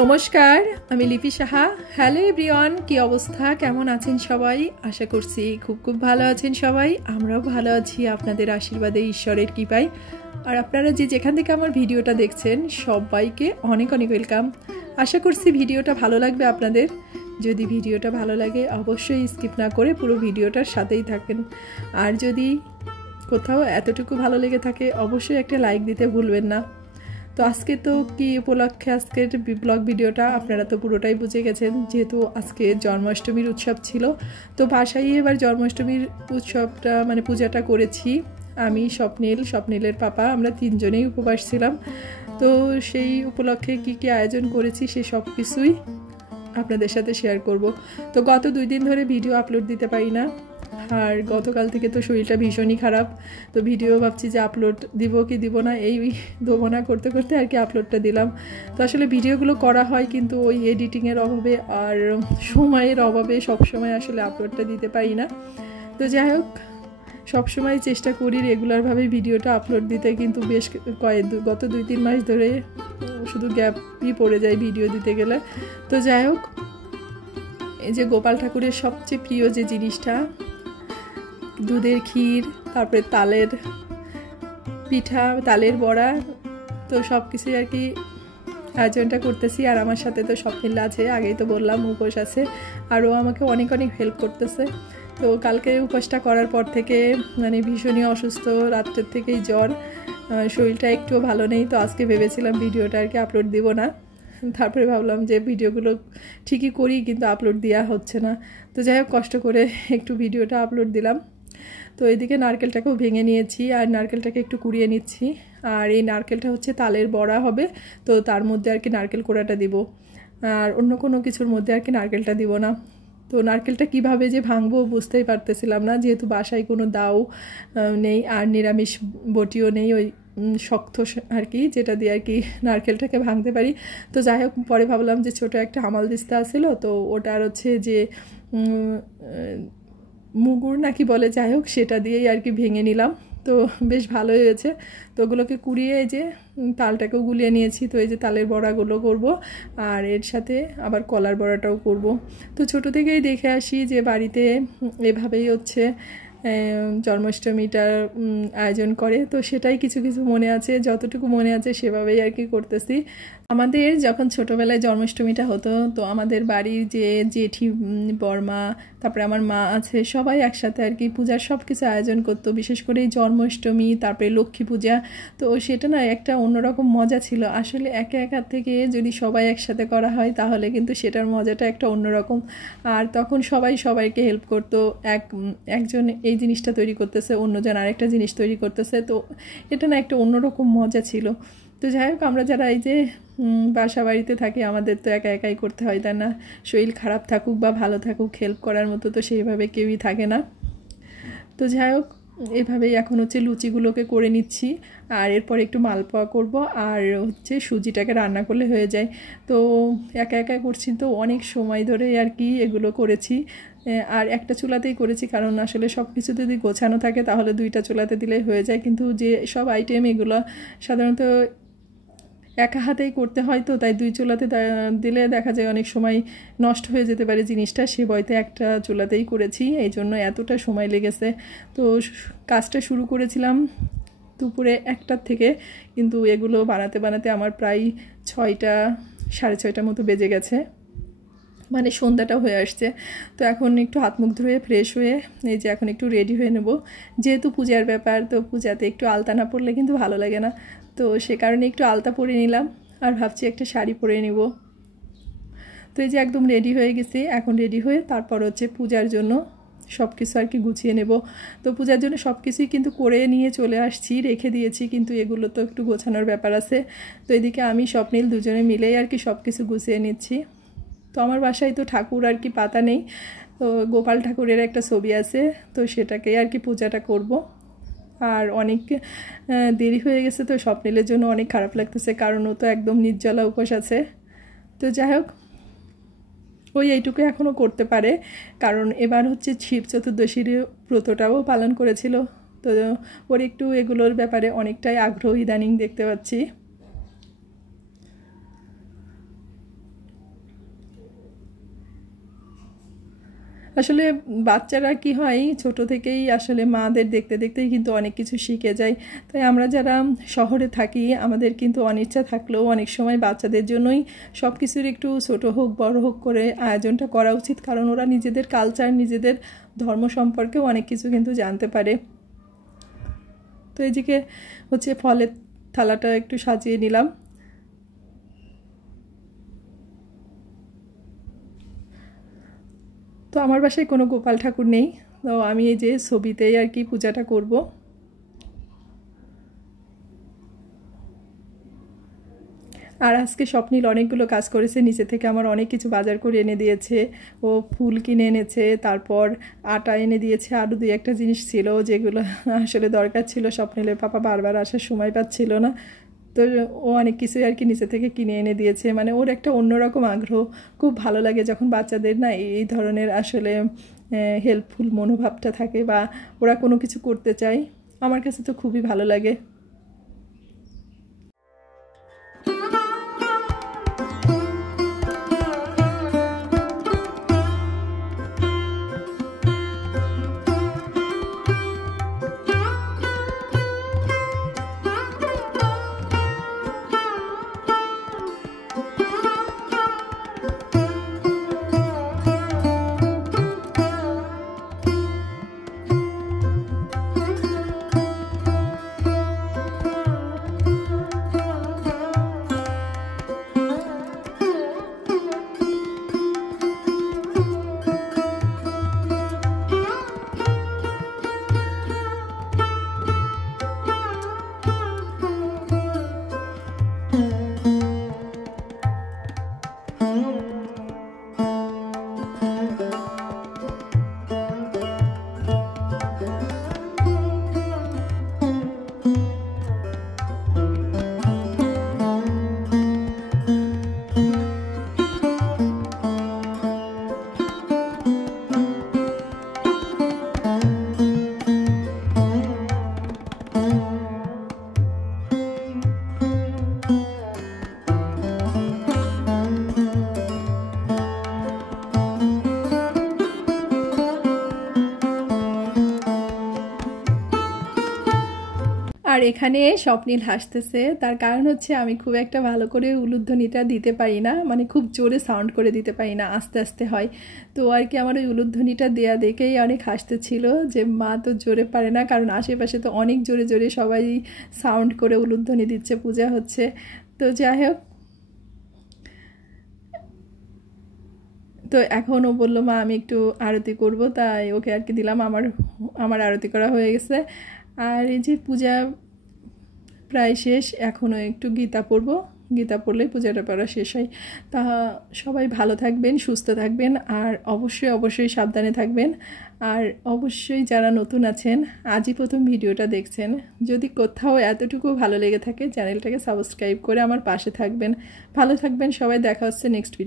নমস্কার, আমি লিপি সাহা। হ্যালো এভরিওয়ান, কি অবস্থা, কেমন আছেন সবাই? আশা করছি খুব ভালো আছেন সবাই। আমরাও ভালো আছি আপনাদের আশীর্বাদে, ঈশ্বরের কৃপায়। আর আপনারা যেখান থেকে আমার ভিডিওটা দেখছেন সবাইকে অনেক অনেক ওয়েলকাম। আশা করছি ভিডিওটা ভালো লাগবে আপনাদের। যদি ভিডিওটা ভালো লাগে অবশ্যই স্কিপ না করে পুরো ভিডিওটার সাথেই থাকেন। আর যদি কোথাও এতটুকু ভালো লেগে থাকে অবশ্যই একটা লাইক দিতে ভুলবেন না। তো আজকে তো কি উপলক্ষে আজকের ব্লগ ভিডিওটা আপনারা তো পুরোটাই বুঝে গেছেন, যেহেতু আজকে জন্মাষ্টমীর উৎসব ছিল। তো বাসায় এবার জন্মাষ্টমীর উৎসবটা মানে পূজাটা করেছি আমি, স্বপ্নিলের পাপা, আমরা তিনজনেই উপবাস ছিলাম। তো সেই উপলক্ষে কি কি আয়োজন করেছি সে সব কিছুই আপনাদের সাথে শেয়ার করব। তো গত 2 দিন ধরে ভিডিও আপলোড দিতে পারি না, আর গতকাল থেকে তো শরীরটা ভীষণই খারাপ। তো ভিডিও ভাবছি যে আপলোড দিব কি দিব না, এই দোমনা করতে করতে আর কি আপলোডটা দিলাম। তো আসলে ভিডিওগুলো করা হয় কিন্তু ওই এডিটিংয়ের অভাবে আর সময়ের অভাবে সবসময় আসলে আপলোডটা দিতে পারি না। তো যাই হোক, সবসময় চেষ্টা করি রেগুলারভাবে ভিডিওটা আপলোড দিতে, কিন্তু বেশ গত 2-3 মাস ধরে শুধু গ্যাপই পড়ে যায় ভিডিও দিতে গেলে। তো যাই হোক, এই যে গোপাল ঠাকুরের সবচেয়ে প্রিয় যে জিনিসটা দুধের ক্ষীর, তারপরে তালের পিঠা, তালের বড়া, তো সব কিছুই আর কি আয়োজনটা করতেছি। আর আমার সাথে তো স্বপ্নিল আছে, আগেই তো বললাম উপোস আছে, আরও আমাকে অনেক অনেক হেল্প করতেছে। তো কালকে উপোসটা করার পর থেকে মানে ভীষণই অসুস্থ, রাত্রের থেকেই জ্বর, শরীরটা একটুও ভালো নেই। তো আজকে ভেবেছিলাম ভিডিওটা আর কি আপলোড দিব না, তারপরে ভাবলাম যে ভিডিওগুলো ঠিকই করি কিন্তু আপলোড দেওয়া হচ্ছে না। তো যাই হোক, কষ্ট করে একটু ভিডিওটা আপলোড দিলাম। তো এদিকে নারকেলটাকেও ভেঙে নিয়েছি আর নারকেলটাকে একটু কুড়িয়ে নিচ্ছি। আর এই নারকেলটা হচ্ছে তালের বড়া হবে, তো তার মধ্যে আর কি নারকেল কোড়াটা দিব, আর অন্য কোনো কিছুর মধ্যে আর কি নারকেলটা দিব না। তো নারকেলটা কিভাবে যে ভাঙবো বুঝতেই পারতেছিলাম না, যেহেতু বাসায় কোনো দাও নেই আর নিরামিষ বটিও নেই, ওই শক্ত আর কি যেটা দিয়ে আর কি নারকেলটাকে ভাঙতে পারি। তো যাই হোক, পরে ভাবলাম যে ছোটো একটা হামাল দিস্তা ছিল, তো ওটার হচ্ছে যে মুগুর নাকি বলে, যাই হোক সেটা দিয়েই আর কি ভেঙে নিলাম। তো বেশ ভালো হয়েছে। তো ওগুলোকে কুড়িয়ে এই যে তালটাকেও গুলিয়ে নিয়েছি। তো এই যে তালের বড়াগুলো করব, আর এর সাথে আবার কলার বড়াটাও করব। তো ছোটো থেকেই দেখে আসি যে বাড়িতে এভাবেই হচ্ছে জন্মাষ্টমীটার আয়োজন করে। তো সেটাই কিছু কিছু মনে আছে, যতটুকু মনে আছে সেভাবেই আর কি করতেছি। আমাদের যখন ছোটোবেলায় জন্মাষ্টমীটা হতো, তো আমাদের বাড়ির যে জেঠি, বর্মা, তারপরে আমার মা আছে, সবাই একসাথে আর কি পূজার সব কিছু আয়োজন করতো, বিশেষ করে জন্মাষ্টমী, তারপরে লক্ষ্মী পূজা। তো সেটা না একটা অন্যরকম মজা ছিল। আসলে একা একা থেকে যদি সবাই একসাথে করা হয় তাহলে কিন্তু সেটার মজাটা একটা অন্যরকম। আর তখন সবাই সবাইকে হেল্প করতো, একজন এই জিনিসটা তৈরি করতেছে, অন্যজন আরেকটা জিনিস তৈরি করতেছে, তো এটা না একটা অন্যরকম মজা ছিল। তো যাই হোক, আমরা যারা এই যে বাসা বাড়িতে থাকি আমাদের তো একা একাই করতে হয়, তাই না? শরীর খারাপ থাকুক বা ভালো থাকুক, হেল্প করার মতো তো সেইভাবে কেউই থাকে না। তো যাই হোক, এভাবেই এখন হচ্ছে লুচিগুলোকে করে নিচ্ছি, আর এরপর একটু মালপোয়া করব, আর হচ্ছে সুজিটাকে রান্না করলে হয়ে যায়। তো একা একা করছি, তো অনেক সময় ধরে আর কি এগুলো করেছি। আর একটা চুলাতেই করেছি, কারণ আসলে সব কিছু যদি গোছানো থাকে তাহলে 2টা চুলাতে দিলে হয়ে যায়, কিন্তু যে সব আইটেম এগুলো সাধারণত একা হাতেই করতে হয়, তো তাই 2 চুলাতে দিলে দেখা যায় অনেক সময় নষ্ট হয়ে যেতে পারে জিনিসটা। সে ভয়তে একটা চুলাতেই করেছি, এই জন্য এতটা সময় লেগেছে। তো কাজটা শুরু করেছিলাম দুপুরে 1টার থেকে, কিন্তু এগুলো বানাতে বানাতে আমার প্রায় 6টা, 6:30 মতো বেজে গেছে, মানে সন্ধ্যাটা হয়ে আসছে। তো এখন একটু হাত মুখ ধুয়ে ফ্রেশ হয়ে এই যে এখন একটু রেডি হয়ে নেব, যেহেতু পূজার ব্যাপার, তো পূজাতে একটু আলতা না পরলে কিন্তু ভালো লাগে না। তো সে কারণে একটু আলতা পরে নিলাম, আর ভাবছি একটা শাড়ি পরে নেব। তো এই যে একদম রেডি হয়ে গেছি, এখন রেডি হয়ে তারপর হচ্ছে পূজার জন্য সব কিছু আর কি গুছিয়ে নেব। তো পূজার জন্য সব কিছুই কিন্তু করে নিয়ে চলে আসছি, রেখে দিয়েছি, কিন্তু এগুলো তো একটু গোছানোর ব্যাপার আছে। তো এদিকে আমি স্বপ্নিল দুজনে মিলেই আর কি সব কিছু গুছিয়ে নিচ্ছি। তো আমার বাসায় তো ঠাকুর আর কি পাতা নেই, তো গোপাল ঠাকুরের একটা ছবি আছে, তো সেটাকেই আর কি পূজাটা করব। আর অনেক দেরি হয়ে গেছে, তো স্বপ্নিলের জন্য অনেক খারাপ লাগতেছে, কারণ ও তো একদম নির্জলা উপোস আছে। তো যাই হোক, ওই এইটুকু এখনও করতে পারে, কারণ এবার হচ্ছে শিব চতুর্দশীর ব্রতটাও পালন করেছিল। তো ওর একটু এগুলোর ব্যাপারে অনেকটাই আগ্রহ ইদানিং দেখতে পাচ্ছি। আসলে বাচ্চারা কি হয় ছোট থেকেই আসলে মাদের দেখতে দেখতেই কিন্তু অনেক কিছু শিখে যায়। তাই আমরা যারা শহরে থাকি আমাদের কিন্তু অনিচ্ছা থাকলেও অনেক সময় বাচ্চাদের জন্যই সব কিছুর একটু ছোট হোক বড় হোক করে আয়োজনটা করা উচিত, কারণ ওরা নিজেদের কালচার নিজেদের ধর্ম সম্পর্কেও অনেক কিছু কিন্তু জানতে পারে। তো এদিকে হচ্ছে ফলের থালাটা একটু সাজিয়ে নিলাম। তো আমার বাসায় কোনো গোপাল ঠাকুর নেই, তো আমি এই যে ছবিতেই আর কি পূজাটা করব। আর আজকে স্বপ্নিল অনেকগুলো কাজ করেছে, নিচে থেকে আমার অনেক কিছু বাজার করে এনে দিয়েছে। ও ফুল কিনে এনেছে, তারপর আটা এনে দিয়েছে, আরও দুই একটা জিনিস ছিল যেগুলো আসলে দরকার ছিল। স্বপ্নিলের পাপা বারবার আসার সময় পাচ্ছিল না, তো ও অনেক কিছুই আর কি নিচে থেকে কিনে এনে দিয়েছে। মানে ওর একটা অন্যরকম আগ্রহ, খুব ভালো লাগে যখন বাচ্চাদের না এই ধরনের আসলে হেল্পফুল মনোভাবটা থাকে বা ওরা কোনো কিছু করতে চায়। আমার কাছে তো খুবই ভালো লাগে। আর এখানে স্বপ্নিল হাসতেছে, তার কারণ হচ্ছে আমি খুব একটা ভালো করে উলুধ্বনিটা দিতে পারি না, মানে খুব জোরে সাউন্ড করে দিতে পারি না, আস্তে আস্তে হয়। তো আর কি আমার ওই উলুধ্বনিটা দেয়া দেখেই অনেক হাসতেছিল যে মা তো জোরে পারে না, কারণ আশেপাশে তো অনেক জোরে জোরে সবাই সাউন্ড করে উলুধ্বনি দিচ্ছে, পূজা হচ্ছে। তো যাই হোক, তো এখন ও বললো মা আমি একটু আরতি করব, তাই ওকে আর কি দিলাম। আমার আরতি করা হয়ে গেছে। আর এই যে পূজা প্রায় শেষ, এখনও একটু গীতা পড়ব, গীতা পড়লেই পূজাটা পড়া শেষ হয়। তা সবাই ভালো থাকবেন, সুস্থ থাকবেন, আর অবশ্যই অবশ্যই সাবধানে থাকবেন। আর অবশ্যই যারা নতুন আছেন, আজই প্রথম ভিডিওটা দেখছেন, যদি কোথাও এতটুকু ভালো লেগে থাকে চ্যানেলটাকে সাবস্ক্রাইব করে আমার পাশে থাকবেন। ভালো থাকবেন সবাই, দেখা হচ্ছে নেক্সট ভিডিও।